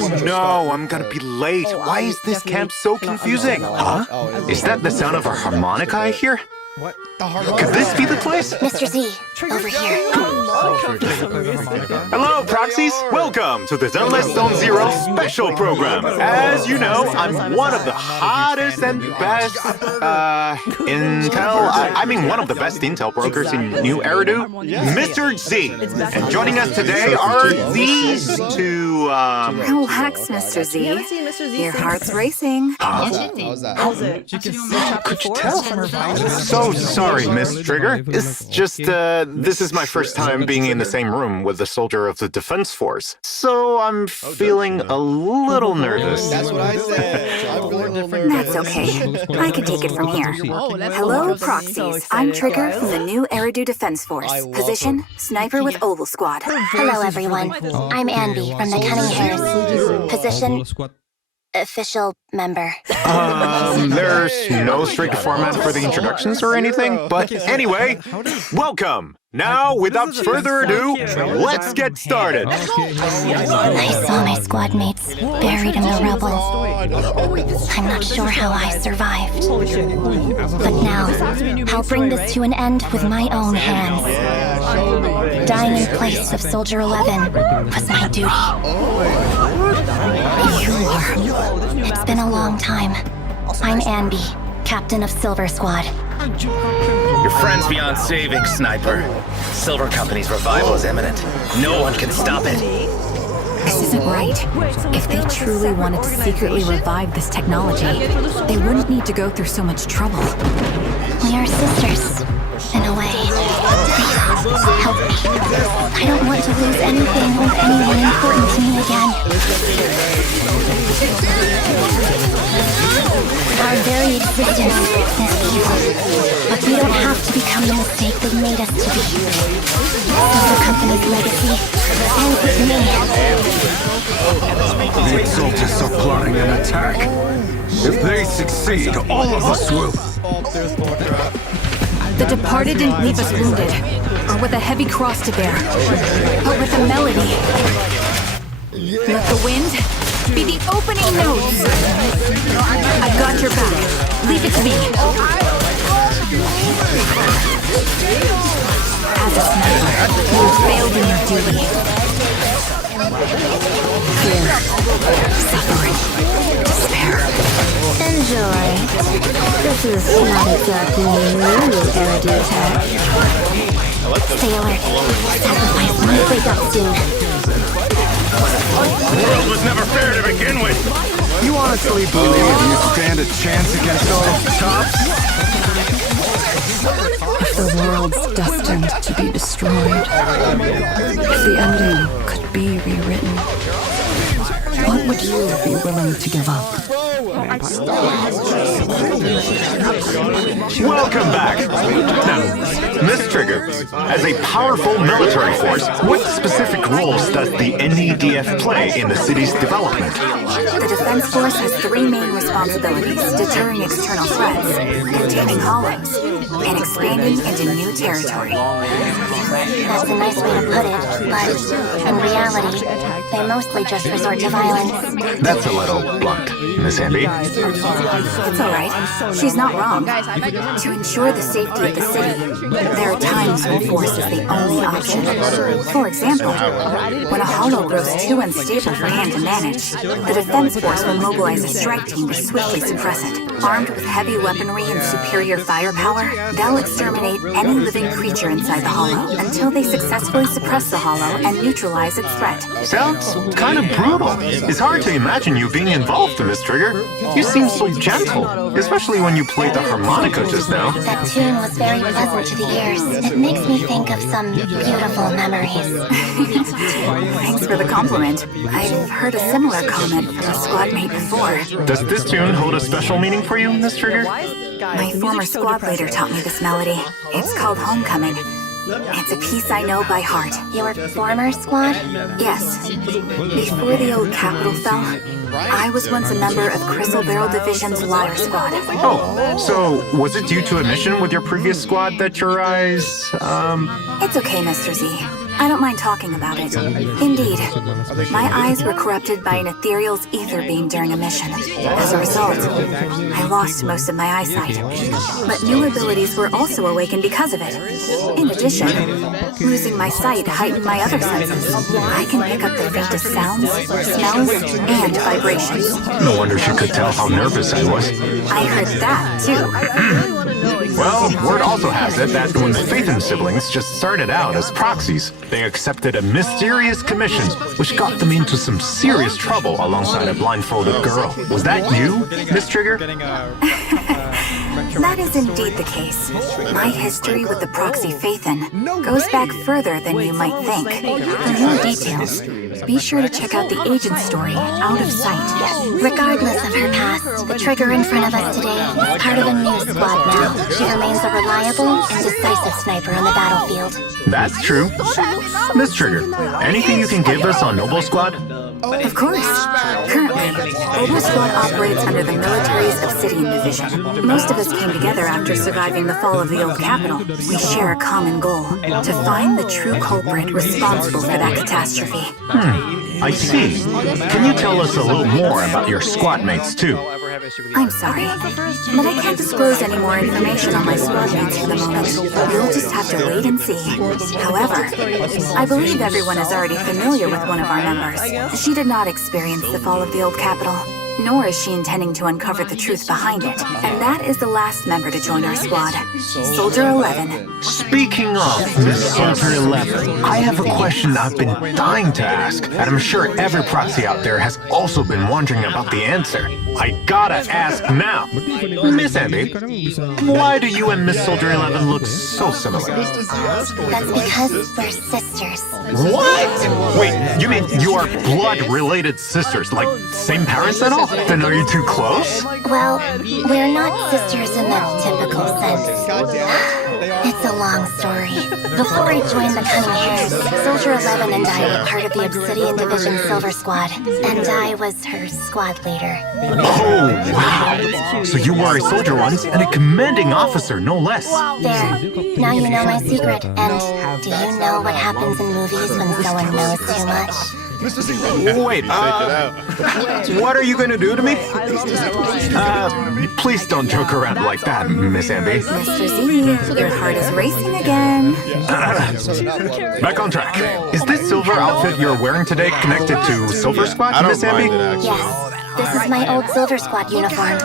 Oh no, I'm gonna be late. Why is this camp so confusing? Huh? Is that the sound of a harmonica I hear? What? Could this be the place? Mr. Z, over here. Hello, proxies. Welcome to the Zenless Zone Zero special program. As you know, I'm one of the hottest and best, one of the best intel brokers in New Eridu, Mr. Z. And joining us today are these two, Relax, Mr. Z. Your heart's racing. How's it? Could you tell? So sorry, Miss Trigger. It's just, this is my first time being in the same room with the soldier of the Defense Force. So I'm feeling a little nervous. That's what I said. That's okay. I can take it from here. Hello, proxies. I'm Trigger from the New Eridu Defense Force. Position, sniper with Obol Squad. Hello, everyone. I'm Anby from the Cunning Hairs. Position, official member. There's no strict format for the introductions or anything, but anyway, welcome! Now, without further ado, let's get started! I saw my squad mates buried in the rubble. I'm not sure how I survived. But now, I'll bring this to an end with my own hands. Dying in place of Soldier 11 was my duty. It's been a long time. I'm Anby, captain of Silver Squad. Your friend's beyond saving, Sniper. Silver Company's revival is imminent. No one can stop it. This isn't right. If they truly wanted to secretly revive this technology, they wouldn't need to go through so much trouble. We are sisters, in a way. Please, help me. I don't want to lose anything or anyone important to me again. Our very existence is evil, but we don't have to become the mistake they made us to be. Silver Company's legacy ends with me. The Exaltists are plotting an attack. If they succeed, all of us will. The departed didn't leave us wounded, or with a heavy cross to bear, but with a melody. Let the wind be the opening notes. I've got your back. Leave it to me. As a sniper, you have failed in your duty. Fear, suffering, despair. Enjoy. This is not exactly new Eridu tech. Stay alert. Sacrifice might wake up soon. The world was never fair to begin with! You honestly believe you stand a chance against all tops? If the world's destined to be destroyed, if the ending could be rewritten, what would you be willing to give up? Welcome back! Now, Miss Trigger, as a powerful military force, what specific roles does the NEDF play in the city's development? The Defense Force has three main responsibilities: deterring external threats, containing hollows, and expanding into new territory. That's a nice way to put it, but in reality, they mostly just resort to violence. That's a little blunt, Miss Anby. It's all right. She's not wrong. To ensure the safety of the city, there are times when force is the only option. For example, when a hollow grows too unstable for hand to manage, the Defense Force will mobilize a strike team to swiftly suppress it. Armed with heavy weaponry and superior firepower, they'll exterminate any living creature inside the hollow until they successfully suppress the hollow and neutralize its threat. Sounds kind of brutal. It's hard to imagine you being involved, Miss Trigger. You seem so gentle, especially when you played the harmonica just now. That tune was very pleasant to the ears. It makes me think of some beautiful memories. Thanks for the compliment. I've heard a similar comment from a squad mate before. Does this tune hold a special meaning for you, Miss Trigger? My former squad leader taught me this melody. It's called Homecoming. It's a piece I know by heart. Your former squad? Yes. Before the old capital fell, I was once a member of Crystal Barrel Division's Liar Squad. Oh, so was it due to a mission with your previous squad that your eyes, It's okay, Mr. Z. I don't mind talking about it. Indeed, my eyes were corrupted by an ethereal's ether beam during a mission. As a result, I lost most of my eyesight. But new abilities were also awakened because of it. In addition, losing my sight heightened my other senses. I can pick up the faintest sounds, smells, and vibrations. No wonder she could tell how nervous I was. I heard that, too. Well, word also has it that when the Phaethon siblings just started out as proxies, they accepted a mysterious commission which got them into some serious trouble alongside a blindfolded girl. Was that you, Miss Trigger? That is indeed the case. My history with the proxy Phaethon goes back further than you might think. For more details, be sure to check out the agent story, Out of Sight. Regardless of her past, the Trigger in front of us today is part of a new squad now. She remains a reliable and decisive sniper on the battlefield. That's true. Miss Trigger, anything you can give us on Obol Squad? Of course. Currently, Obol Squad operates under the military's Obsidian Division. Most of us came together after surviving the fall of the old capital. We share a common goal, to find the true culprit responsible for that catastrophe. I see. Can you tell us a little more about your squad mates, too? I'm sorry, but I can't disclose any more information on my squad mates for the moment. You'll just have to wait and see. However, I believe everyone is already familiar with one of our members. She did not experience the fall of the old capital, nor is she intending to uncover the truth behind it. And that is the last member to join our squad, Soldier 11. Speaking of Miss Soldier 11, I have a question I've been dying to ask, and I'm sure every proxy out there has also been wondering about the answer. I gotta ask now. Miss Anby, why do you and Miss Soldier 11 look so similar? That's because we're sisters. What? Wait, you mean you are blood-related sisters, like same parents and all? Then are you too close? Well, we're not sisters in the typical sense. It's a long story. Before I joined the Cunning Hares, Soldier 11 and I were part of the Obsidian Division Silver Squad, and I was her squad leader. Oh, wow. So you were a soldier once and a commanding officer, no less. There. Now you know my secret. And do you know what happens in movies when someone knows too much? Wait, what are you gonna do to me? Please don't joke around like that, Miss Anby. Mr. Z, your heart is racing again. Back on track. Is this silver outfit you're wearing today connected to Silver Squad, Miss Anby? Yes. This is my old Silver Squad uniform.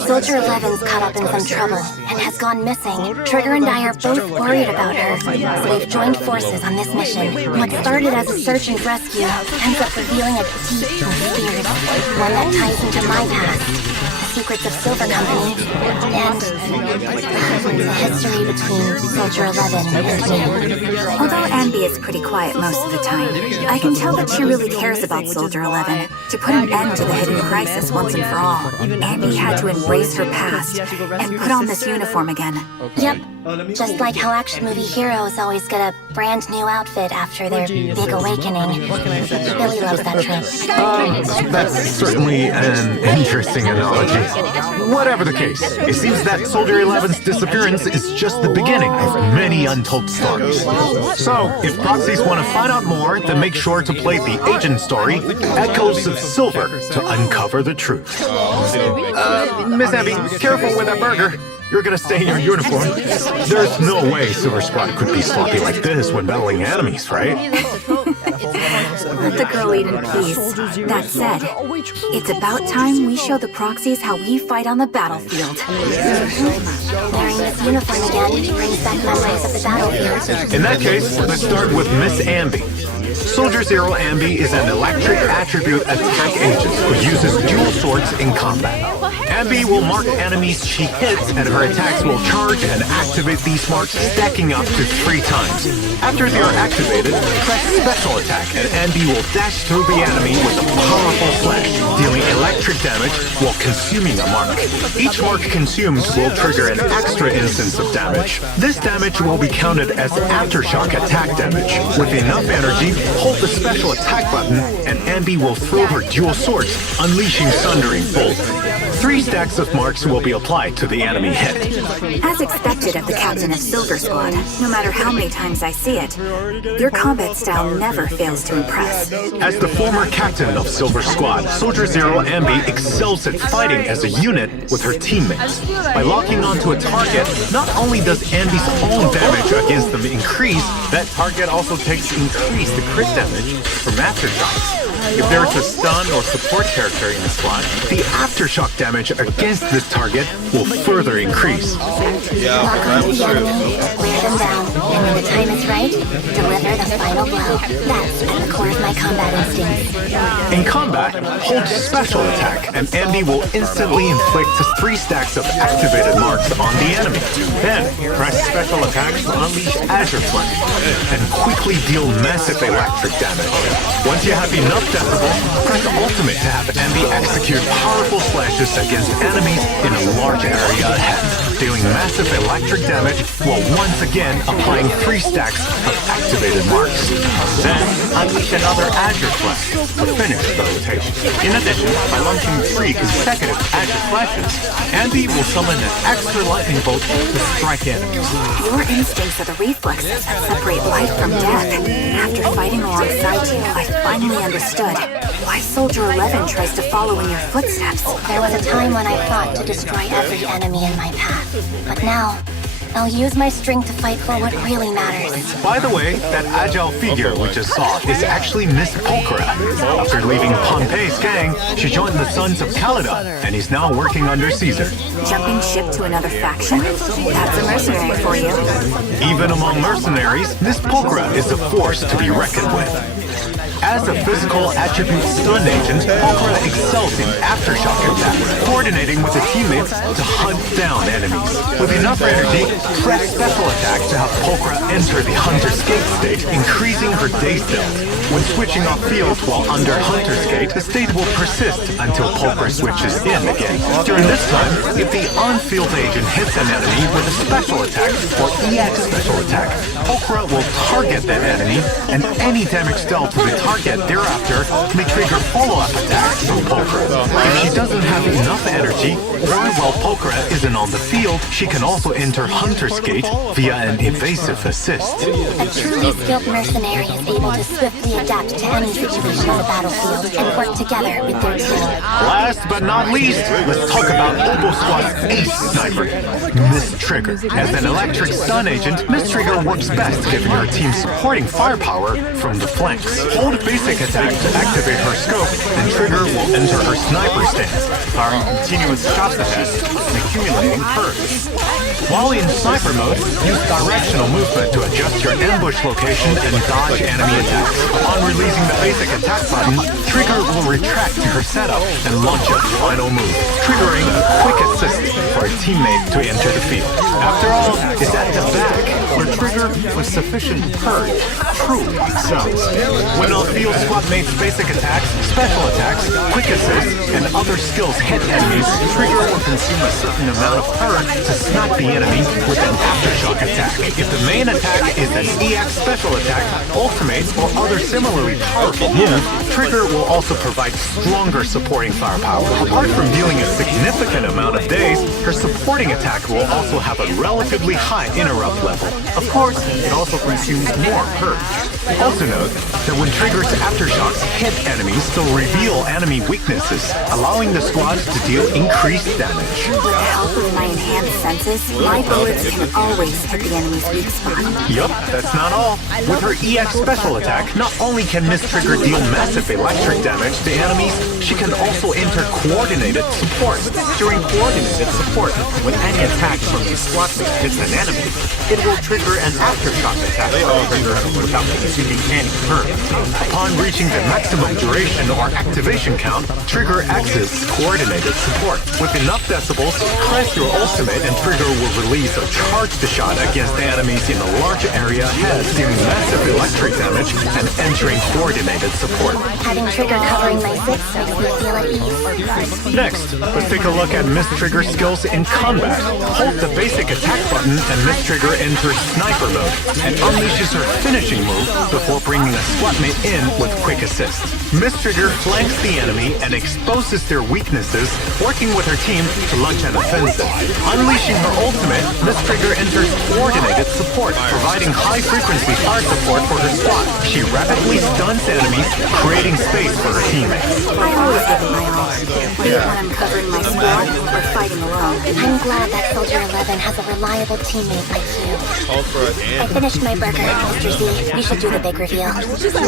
Soldier 11's caught up in some trouble and has gone missing. Trigger and I are both worried about her, so we've joined forces on this mission. What started as a search and rescue ends up revealing a deep conspiracy, one that ties into my past, the secrets of Silver Company, and the history between Soldier 11 and me. Although Anby is pretty quiet most of the time, I can tell that she really cares about Soldier 11. To put an end to the hidden crisis once and for all, Anby had to embrace her past and put on this uniform again. Yep. Just like how action movie heroes always get a brand new outfit after their big awakening. Billy loves that trope. That's certainly an interesting analogy. Whatever the case, it seems that Soldier 11's disappearance is just the beginning of many untold stories. So, if proxies want to find out more, then make sure to play the agent story, Echoes of Silver, to uncover the truth. Miss Anby, careful with that burger. You're gonna stay in your uniform. There's no way Silver Squad could be sloppy like this when battling enemies, right? Let the girl eat in peace. That said, it's about time we show the proxies how we fight on the battlefield. Wearing this uniform again brings back memories of the battlefield. In that case, let's start with Miss Anby. Soldier Zero Anby is an electric attribute attack agent who uses dual swords in combat. Anby will mark enemies she hits, and her attacks will charge and activate these marks, stacking up to 3 times. After they are activated, press Special Attack, and Anby will dash through the enemy with a powerful slash, dealing electric damage while consuming a mark. Each mark consumed will trigger an extra instance of damage. This damage will be counted as aftershock attack damage. With enough energy, hold the Special Attack button, and Anby will throw her dual swords, unleashing Sundering Bolt. 3 stacks of marks will be applied to the enemy hit. As expected of the captain of Silver Squad, no matter how many times I see it, your combat style never fails to impress. As the former captain of Silver Squad, Soldier Zero Anby excels at fighting as a unit with her teammates. By locking onto a target, not only does Anby's own damage against them increase, that target also takes increased crit damage from aftershocks. If there is a stun or support character in the squad, the aftershock damage against this target will further increase. Lock onto the enemy, wear them down, and when the time is right, deliver the final blow. That's at the core of my combat instincts. In combat, hold special attack, and Anby will instantly inflict 3 stacks of activated marks on the enemy. Then, press special attack to unleash Azure Flame, and quickly deal massive electric damage. Once you have enough decibels, press ultimate to have Anby execute powerful slashes against enemies in a large area ahead, dealing massive electric damage while once again applying 3 stacks of activated marks. Then, unleash another Azure Flame to finish the rotation. In addition, by launching 3 consecutive Azure Flashes, Anby will summon an extra lightning bolt to strike enemies. Your instincts are the reflexes that separate life from death. After fighting alongside you, I finally understood why Soldier 11 tries to follow in your footsteps. There was a time when I fought to destroy every enemy in my path. But now, I'll use my strength to fight for what really matters. By the way, that agile figure we just saw is actually Miss Pulchra. After leaving Pompey's gang, she joined the Sons of Caledon and is now working under Caesar. Jumping ship to another faction? That's a mercenary for you. Even among mercenaries, Miss Pulchra is a force to be reckoned with. As a physical attribute stun agent, Pulchra excels in aftershock attacks, coordinating with the teammates to hunt down enemies. With enough energy, press special attack to have Pulchra enter the Hunter's Gate state, increasing her day stealth. When switching off field while under Hunter's Gate, the state will persist until Pulchra switches in again. During this time, if the on-field agent hits an enemy with a special attack or EX special attack, Pulchra will target that enemy, and any damage dealt to the target thereafter may trigger follow-up attacks from Pulchra. If she doesn't have enough energy, or while Pulchra isn't on the field, she can also enter Hunter's Gate via an evasive assist. A truly skilled mercenary is able to swiftly adapt to any situation on the battlefield and work together with their team. Last but not least, let's talk about Obol Squad's ace sniper, Miss Trigger. As an electric stun agent, Miss Trigger works best giving her team supporting firepower from the flanks. Hold basic attack to activate her scope, and Trigger will enter her sniper stance, firing continuous shots ahead and accumulating perks. While in sniper mode, use directional movement to adjust your ambush location and dodge enemy attacks. Upon releasing the basic attack button, Trigger will retract to her setup and launch a final move, triggering a quick assist for a teammate to enter the field. After all, it's at the back where Trigger with sufficient courage truly excels. When a field squad mate's basic attacks, special attacks, quick assists, and other skills hit enemies, Trigger will consume a certain amount of courage to smack the enemy with an aftershock attack. If the main attack is an EX special attack, ultimate, or other similarly powerful move, Trigger will also provide stronger supporting firepower. Apart from dealing a significant amount of days, her supporting attack will also have a relatively high interrupt level. Of course, it also consumes more courage. Also note that when Trigger's aftershocks hit enemies, they'll reveal enemy weaknesses, allowing the squads to deal increased damage. With the help of my enhanced senses, my bullets can always hit the enemy's weak spot. Yup, that's not all. With her EX special attack, not only can Miss Trigger deal massive electric damage to enemies, she can also enter coordinated support. During coordinated support, when any attack from the squad mate hits an enemy, it will trigger an aftershock attack from Trigger without consuming any current. Upon reaching the maximum duration or activation count, Trigger accesses coordinated support. With enough decibels, press your ultimate and Trigger will release a charged shot against the enemies in a large area ahead, dealing massive electric damage and entering coordinated support. Having Trigger covering my 6 makes me feel at ease. Next, let's take a look at Miss Trigger's skills in combat. Hold the basic attack button and Miss Trigger enters sniper mode and unleashes her finishing move before bringing a squad mate in with quick assist. Miss Trigger flanks the enemy enemy and exposes their weaknesses, working with her team to launch an offensive. Unleashing her ultimate, Miss Trigger enters coordinated support, providing high-frequency fire support for her squad. She rapidly stuns enemies, creating space for her teammates. I always give it my all, be it when I'm covering my squad or fighting alone. I'm glad that Soldier 11 has a reliable teammate like you. I finished my burger, Mr. Z. You should do the big reveal.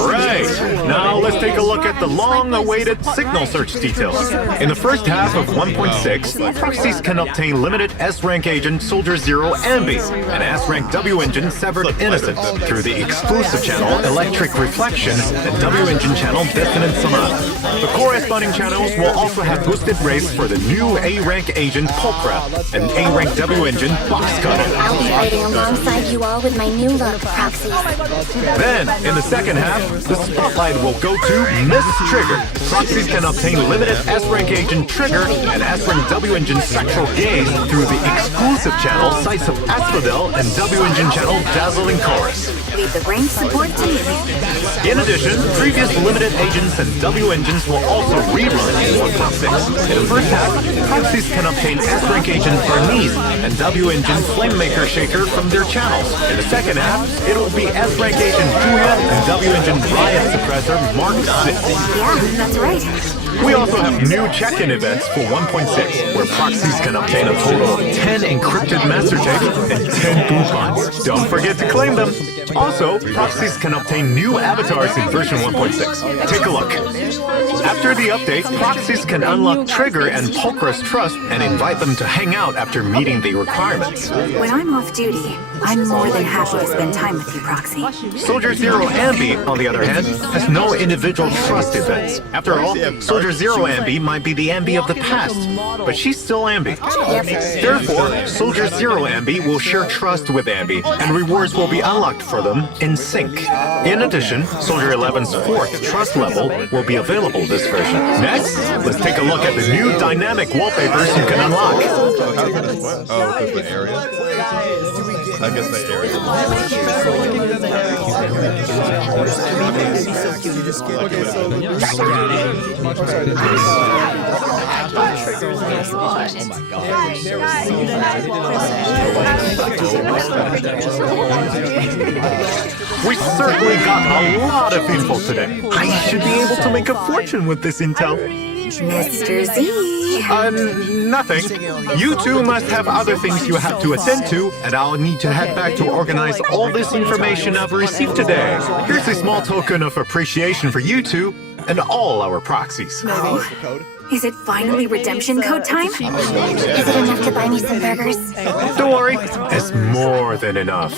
Right! Now let's take a look at the long-awaited signal search details. In the first half of 1.6, proxies can obtain limited S-rank agent Soldier 0 Anby and S-rank W engine Severed Innocent through the exclusive channel Electric Reflection and W engine channel Dissonant Sonata. The corresponding channels will also have boosted rates for the new A-rank agent Pulchra and A-rank W engine Box Cutter. I'll be fighting alongside you all with my new look, Proxies. Then, in the second half, the spotlight will go to Miss Trigger. Proxies can obtain limited S-rank agent Trigger and S-rank W engine Spectral Gaze through the exclusive channel Sights of Asphodel and W engine channel Dazzling Chorus. Leave the range support to me. In addition, previous limited agents and W engines will also rerun in 1.6. In the first half, proxies can obtain S-rank agent Bernice and W engine Flamemaker Shaker from their channels. In the second half, it will be S-rank agent Julia and W engine Riot Suppressor Mark 6. Yeah, that's right. We also have new check-in events for 1.6, where proxies can obtain a total of 10 encrypted master tapes and 10 coupons. Don't forget to claim them. Also, proxies can obtain new avatars in version 1.6. Take a look. After the update, proxies can unlock Trigger and Pulchra's trust and invite them to hang out after meeting the requirements. When I'm off duty, I'm more than happy to spend time with you, Proxy. Soldier 0 Anby, on the other hand, has no individual trust events. After all, Soldier 0 Anby might be the Anby of the past, but she's still Anby. Therefore, Soldier 0 Anby will share trust with Anby, and rewards will be unlocked for them in sync. In addition, Soldier 11's 4th trust level will be available this version. Next, let's take a look at the new dynamic wallpapers you can unlock. Oh, because the area? I guess the area. We certainly got a lot of info today. I should be able to make a fortune with this intel. Mr. Z. Nothing. You two must have other things you have to attend to, and I'll need to head back to organize all this information I've received today. Here's a small token of appreciation for you two and all our proxies. Oh. Is it finally redemption code time? Is it enough to buy me some burgers? Don't worry, it's more than enough.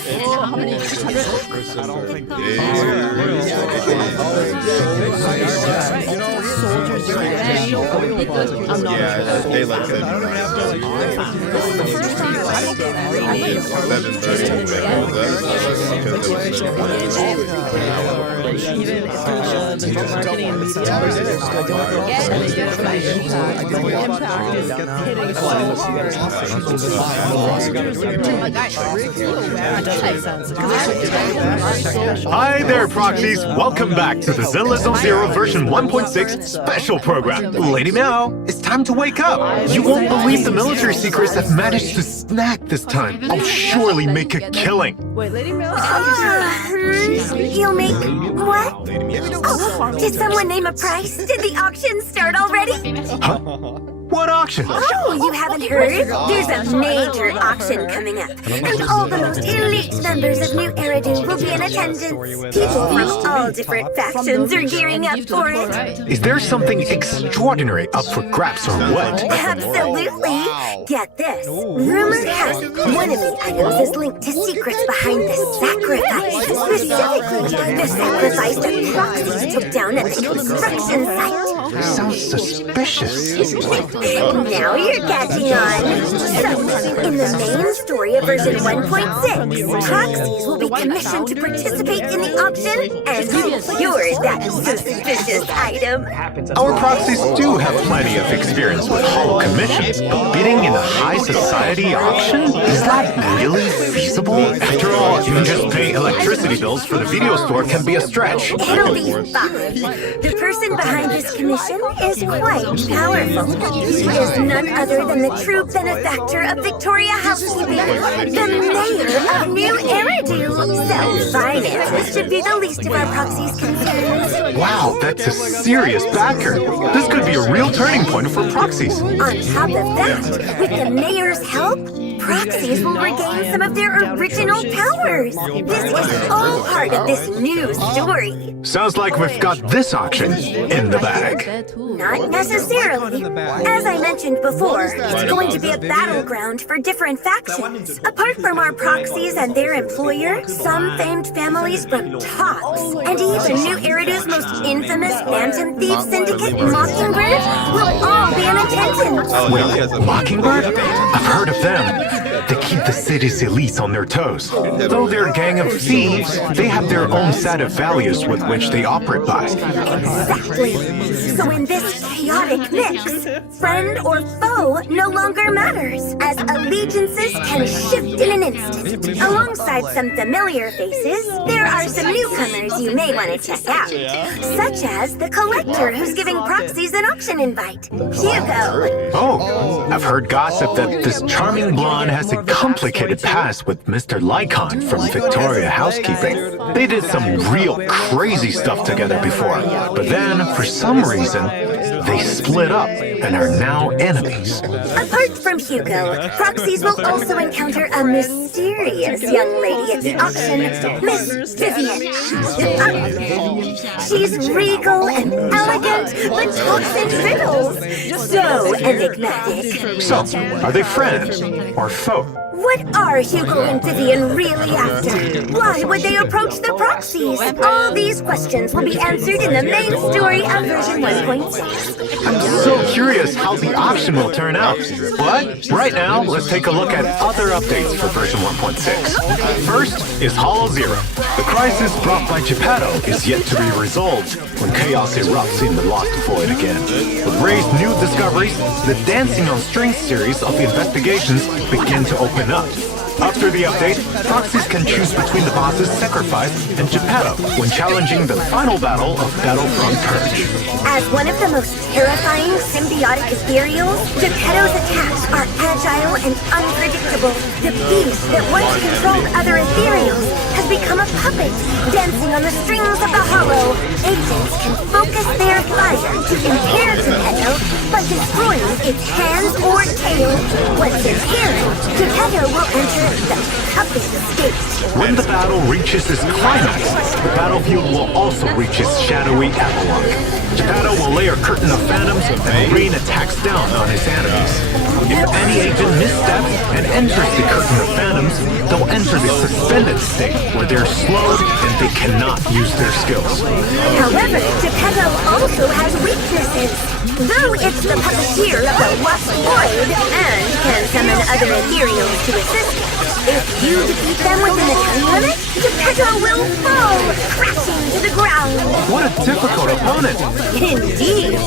Yeah, they like it. 7:30. Hi there, proxies. Welcome back to the Zenless 0 version 1.6 special program. Lady Meow, it's time to wake up. You won't believe the military secrets I've managed to snag this time. I'll surely make a killing. You'll make what? Oh, did someone name a price? Did the auction start already? Huh? What auction? Oh, you haven't heard? There's a major auction coming up, and all the most elite members of New Eridu will be in attendance. People from all different factions are gearing up for it. Is there something extraordinary up for grabs or what? Absolutely. Get this. Rumor has it one of the items is linked to secrets behind the sacrifice. Specifically, the sacrifice that proxies took down at the construction site. Sounds suspicious. Now you're catching on. So, in the main story of version 1.6, proxies will be commissioned to participate in the auction and secure that suspicious item. Our proxies do have plenty of experience with holo commissions, but bidding in a high society auction? Is that really feasible? After all, even just paying electricity bills for the video store can be a stretch. It'll be fine. The person behind this commission is quite powerful. He is none other than the true benefactor of Victoria Housekeeping, the mayor of New Eridu. So finances should be the least of our proxies' concerns. Wow, that's a serious backer. This could be a real turning point for proxies. On top of that, with the mayor's help, proxies will regain some of their original powers. This is all part of this new story. Sounds like we've got this auction in the bag. Not necessarily. As I mentioned before, it's going to be a battleground for different factions. Apart from our proxies and their employer, some famed families from talks, and even New Eridu's most infamous phantom thief syndicate, Mockingbird, will all be in attendance. Wait, Mockingbird? I've heard of them. They keep the city's elites on their toes. Though they're a gang of thieves, they have their own set of values with which they operate by. Exactly. So in this chaotic mix, friend or foe no longer matters, as allegiances can shift in an instant. Alongside some familiar faces, there are some newcomers you may want to check out, such as the Collector, who's giving proxies an auction invite, Hugo. Oh, I've heard gossip that this charming blonde has a complicated past with Mr. Lycon from Victoria Housekeeping. They did some real crazy stuff together before, but then, for some reason, they split up and are now enemies. Apart from Hugo, proxies will also encounter a mysterious young lady at the auction, Miss Vivian. She's regal and elegant, but talks in riddles. So enigmatic. So, are they friends or foe? What are Hugo and Vivian really after? Why would they approach the proxies? All these questions will be answered in the main story of version 1.6. I'm so curious how the auction will turn out. But right now, let's take a look at other updates for version 1.6. First is Hollow Zero. The crisis brought by Geppetto is yet to be resolved when chaos erupts in the Lost Void again. With Ray's new discoveries, the Dancing on Strings series of investigations begin to open up. After the update, proxies can choose between the boss's Sacrifice and Geppetto when challenging the final battle of Battlefront Purge. As one of the most terrifying symbiotic ethereals, Geppetto's attacks are agile and unpredictable. The beast that once controlled other ethereals has become a puppet, dancing on the strings of the hollow. Agents can focus their fire to impair Geppetto by destroying its hands or tail. Once impaired, Geppetto will enter the puppet state. When the battle reaches its climax, the battlefield will also reach its shadowy epilogue. Geppetto will lay a curtain of phantoms and rain attacks down on his enemies. If any agent missteps and enters the curtain of phantoms, they'll enter the suspended state where they're slowed and they cannot use their skills. However, Geppetto also has weaknesses. Though it's the puppeteer of the Lost Void and can summon other ethereals to assist him, if you defeat them within the time limit, Geppetto will fall, crashing to the ground. What a difficult opponent! Indeed,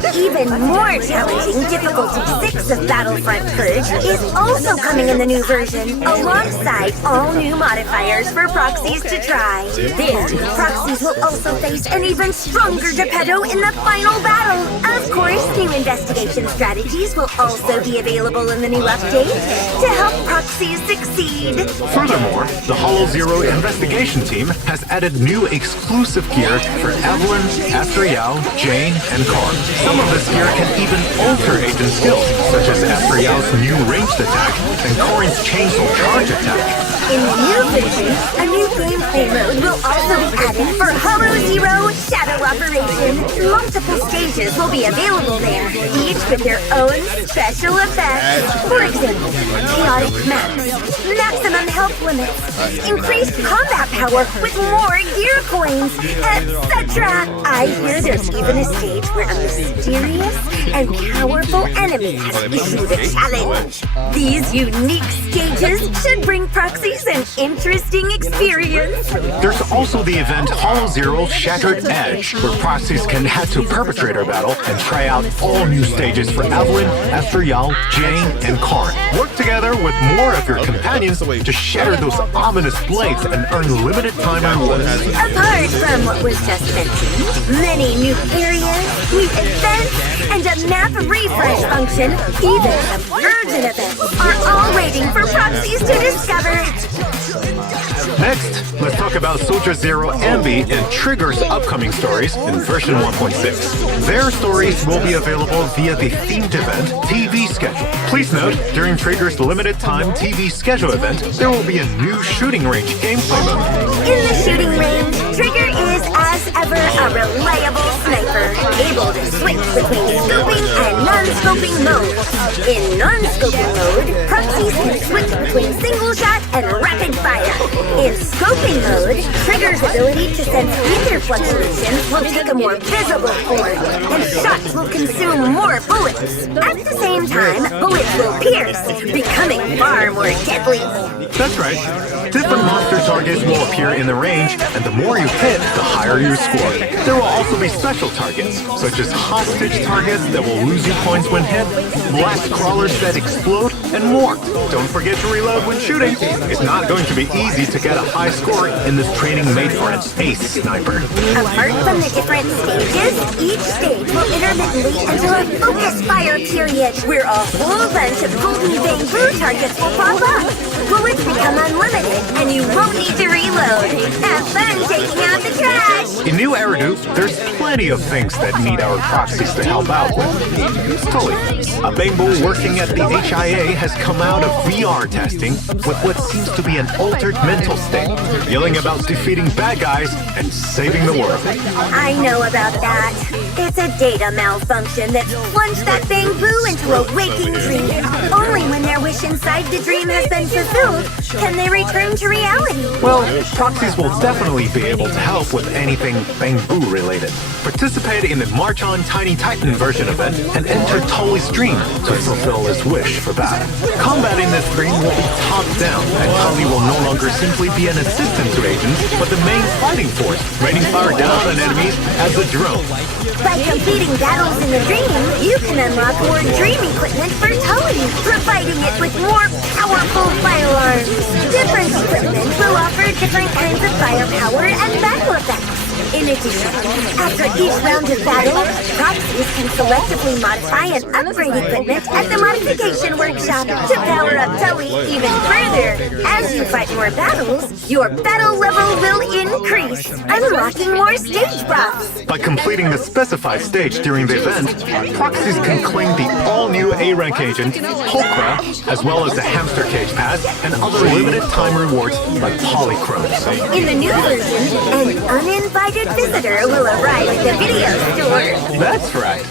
the even more challenging Difficulty 6 of Battlefront Purge is also coming in the new version, alongside all new modifiers for proxies to try. There, proxies will also face an even stronger Geppetto in the final battle. Of course, new investigation strategies will also be available in the new update to help proxies succeed. Furthermore, the Hollow Zero investigation team has added new exclusive gear for Evelyn, Asriel, Jane, and Korn. Some of this gear can even alter agent skills, such as Asriel's new ranged attack and Korn's chainsaw charge attack. In the new version, a new gameplay mode will also be added for Hollow Zero Shadow Operation. Multiple stages will be available there, each with their own special effects. For example, chaotic maps, maximum health limits, increased combat power with more gear coins, etc. I hear there's even a stage where a mysterious and powerful enemy has issued a challenge. These unique stages should bring proxies an interesting experience. There's also the event Hollow Zero Shattered Edge, where proxies can head to Perpetrator Battle and try out all new stages for Evelyn, Esther Yao, Jane, and Karn. Work together with more of your companions to shatter those ominous blades and earn limited time rewards. Apart from what was just mentioned, many new areas, new events, and a map refresh function, even some urgent events, are all waiting for proxies to discover. Next, let's talk about Soldier Zero Anby and Trigger's upcoming stories in version 1.6. Their stories will be available via the themed event TV schedule. Please note, during Trigger's limited time TV schedule event, there will be a new shooting range gameplay mode. In the shooting range, Trigger is, as ever, a reliable sniper, able to switch between scoping and non-scoping modes. In non-scoping mode, proxies can switch between single shot and rapid fire. In scoping mode, Trigger's ability to sense ether fluctuations will take a more visible form, and shots will consume more bullets. At the same time, bullets will pierce, becoming far more deadly. That's right. Different monster targets will appear in the range, and the more you hit, the higher your score. There will also be special targets, such as hostage targets that will lose you points when hit, blast crawlers that explode, and more. Don't forget to reload when shooting. It's not going to be easy to get a high score in this training made for an ace sniper. Apart from the different stages, each stage will intermittently enter a focus fire period, where a whole bunch of golden bamboo targets will pop up. Bullets become unlimited, and you won't need to reload. Have fun taking out the trash! In New Eridu, there's plenty of things that need our proxies to help out with. Tully, a bamboo working at the HIA, has come out of VR testing with what seems to be an altered mental state, yelling about defeating bad guys and saving the world. I know about that. It's a data malfunction that plunged that bamboo into a waking dream. Only when their wish inside the dream has been fulfilled can they return to reality. Well, proxies will definitely be able to help with anything bamboo related. Participate in the March on Tiny Titan version event and enter Tully's dream to fulfill his wish for battle. Combat in this dream will be top down, and Tully will no longer simply be an assistant to agents, but the main fighting force, raining fire down on enemies as a drone. By completing battles in the dream, you can unlock more dream equipment for Tully, providing it with more powerful firearms. Different equipment will offer different kinds of firepower and battle effects. In addition, after each round of battle, proxies can selectively modify and upgrade equipment at the modification workshop to power up Tully even further. As you fight more battles, your battle level will increase, unlocking more stage buffs. By completing the specified stage during the event, proxies can claim the all-new A-rank agent, Pulchra, as well as the Hamster Cage Pass and other limited-time rewards like Polychromes. In the new version, an uninvited visitor will arrive at the video store. That's right.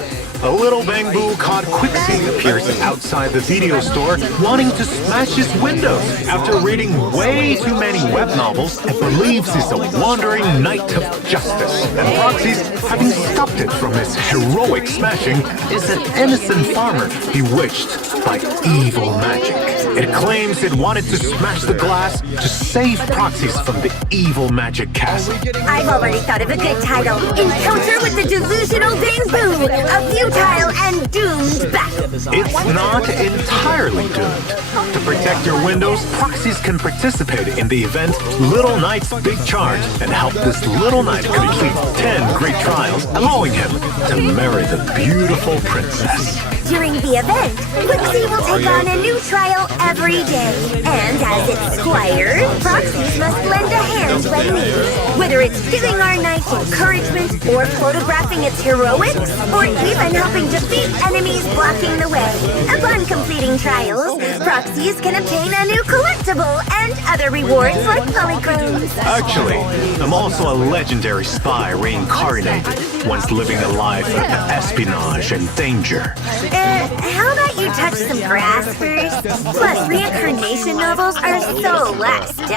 A little bamboo called Quixie appears outside the video store wanting to smash his windows after reading way too many web novels and believes he's a wandering knight of justice. And Proxies, having stopped it from his heroic smashing, is an innocent farmer bewitched by evil magic. It claims it wanted to smash the glass to save Proxies from the evil magic castle. I've already thought of a good title. Encounter with the Delusional Bamboo, a futile and doomed battle. It's not entirely doomed. To protect your windows, Proxies can participate in the event Little Knight's Big Charge and help this little knight complete 10 great trials, allowing him to marry the beautiful princess. During the event, Quixie will take on a new trial every day. And as its squire, Proxies must lend a hand when needed. Whether it's giving our knight encouragement, or photographing its heroics, or even helping defeat enemies blocking the way. Upon completing trials, Proxies can obtain a new collectible and other rewards like polychromes. Actually, I'm also a legendary spy reincarnated, once living a life of espionage and danger. How about you touch some grass first? Plus, reincarnation novels are so slapstick.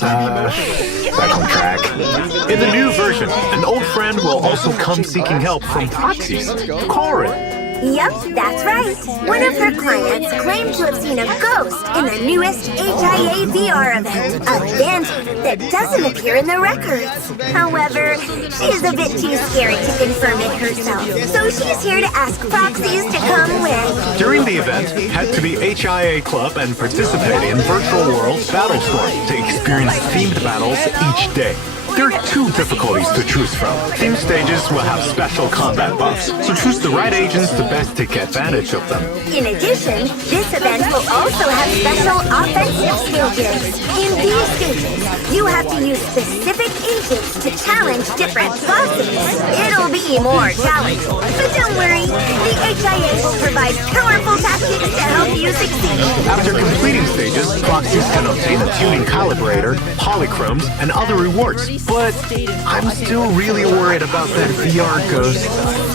Back on track. In the new version, an old friend will also come seeking help from proxies. Corin. Yep, that's right. One of her clients claimed to have seen a ghost in the newest HIA VR event, a phantom that doesn't appear in the records. However, she's a bit too scared to confirm it herself, so she's here to ask proxies to come with. During the event, head to the HIA Club and participate in Virtual World Battlestorm to experience themed battles each day. There are 2 difficulties to choose from. Theme stages will have special combat buffs, so choose the right agents to best take advantage of them. In addition, this event will also have special offensive stages. In these stages, you have to use specific agents to challenge different bosses. It'll be more challenging, but don't worry, the HIA will provide powerful tactics to help you succeed. After completing stages, proxies can obtain a tuning calibrator, polychromes, and other rewards. But I'm still really worried about that VR ghost.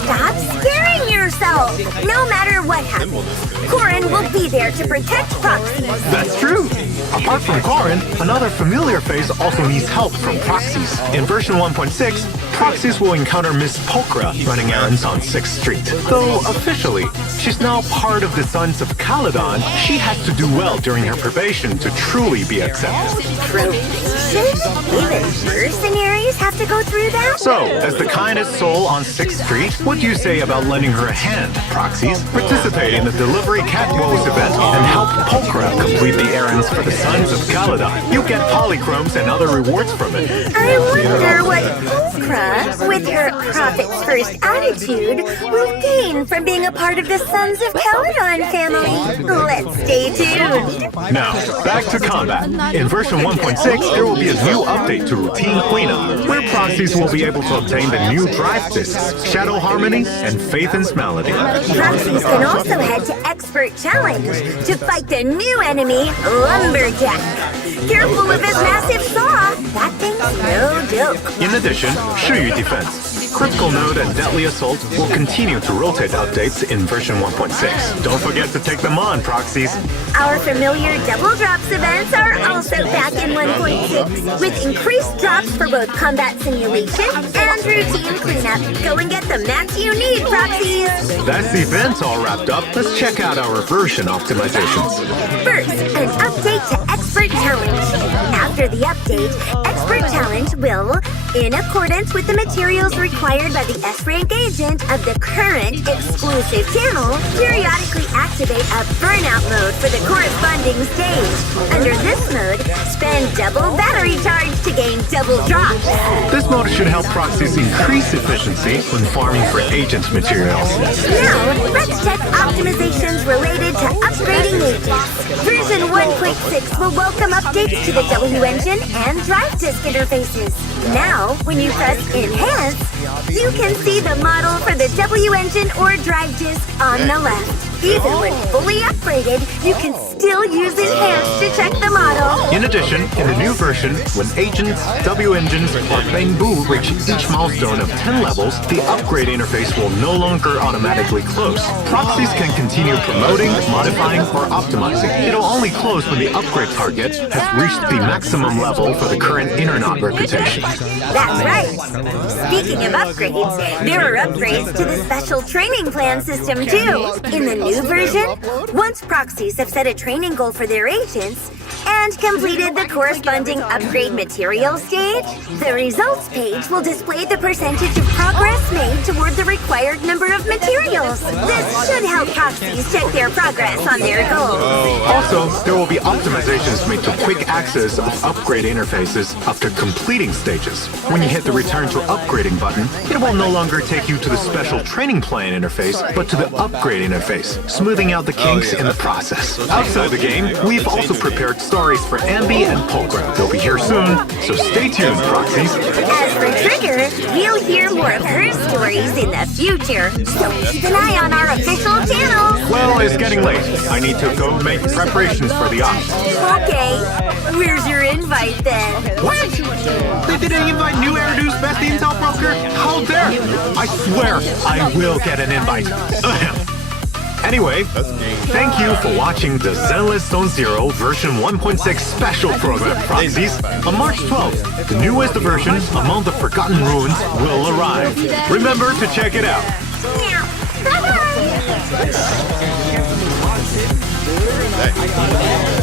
Stop scaring yourself! No matter what happens, Corin will be there to protect proxies. That's true! Apart from Corin, another familiar face also needs help from proxies. In version 1.6, proxies will encounter Miss Pulchra running errands on 6th Street. Though officially, she's now part of the Sons of Caledon, she has to do well during her probation to truly be accepted. Probation? Even mercenaries have to go through that? So, as the kindest soul on 6th Street, what do you say about lending her a hand, proxies? Participate in the Delivery Catwoes event and help Pulchra complete the errands for the Sons of Caledon. You'll get polychromes and other rewards from it. I wonder what Pulchra, with her profits-first attitude, will gain from being a part of the Sons of Caledon family. Let's stay tuned. Now, back to combat. In version 1.6, there will be a new update to Routine Cleanup, where proxies will be able to obtain the new drive discs, Shadow Harmony, and Faithen's Malady. Proxies can also head to Expert Challenge to fight the new enemy, Lumberjack. Careful with his massive saw. That thing's no joke. In addition, Shiyu Defense, Critical Node, and Deadly Assault will continue to rotate updates in version 1.6. Don't forget to take them on, proxies. Our familiar double drops events are also back in 1.6, with increased drops for both combat simulation and routine cleanup. Go and get the mats you need, proxies! That's the events all wrapped up. Let's check out our version optimizations. First, an update to Expert Challenge. After the update, Expert Challenge will, in accordance with the materials required by the S-Rank agent of the current exclusive channel, periodically activate a burnout mode for the corresponding stage. Under this mode, spend double battery charge to gain double drops. This mode should help proxies increase efficiency when farming for agent materials. Now, let's check optimizations related to upgrading agents. Version 1.6 will welcome updates to the W engine and drive disk interfaces. Now, when you press Enhance, you can see the model for the W engine or drive disk on the left. Even when fully upgraded, you can still use Enhance to check the model. In addition, in the new version, when agents, W engines, or Bamboo reach each milestone of 10 levels, the upgrade interface will no longer automatically close. Proxies can continue promoting, modifying, or optimizing. It'll only close when the upgrade target has reached the maximum level for the current Internet reputation. That's right. Speaking of upgrades, there are upgrades to the special training plan system too. In the new version, once proxies have set a training goal for their agents and completed the corresponding upgrade material stage, the results page will display the percentage of progress made toward the required number of materials. This should help proxies check their progress on their goals. Also, there will be optimizations made to quick access of upgrade interfaces after completing stages. When you hit the Return to Upgrading button, it will no longer take you to the special training plan interface, but to the upgrade interface, smoothing out the kinks in the process. Outside the game, we've also prepared stories for Anby and Pulchra. They'll be here soon, so stay tuned, proxies. As for Trigger, we'll hear more of her stories in the future, so keep an eye on our official channel. Well, it's getting late. I need to go make preparations for the ops. Okay, where's your invite then? What? They didn't invite new Eridu's best intel broker? How dare! I swear I will get an invite. Ahem. Anyway, thank you for watching the Zenless Zone Zero version 1.6 special program, Proxies. On March 12th, the newest version, Among the Forgotten Ruins, will arrive. Remember to check it out. Bye-bye!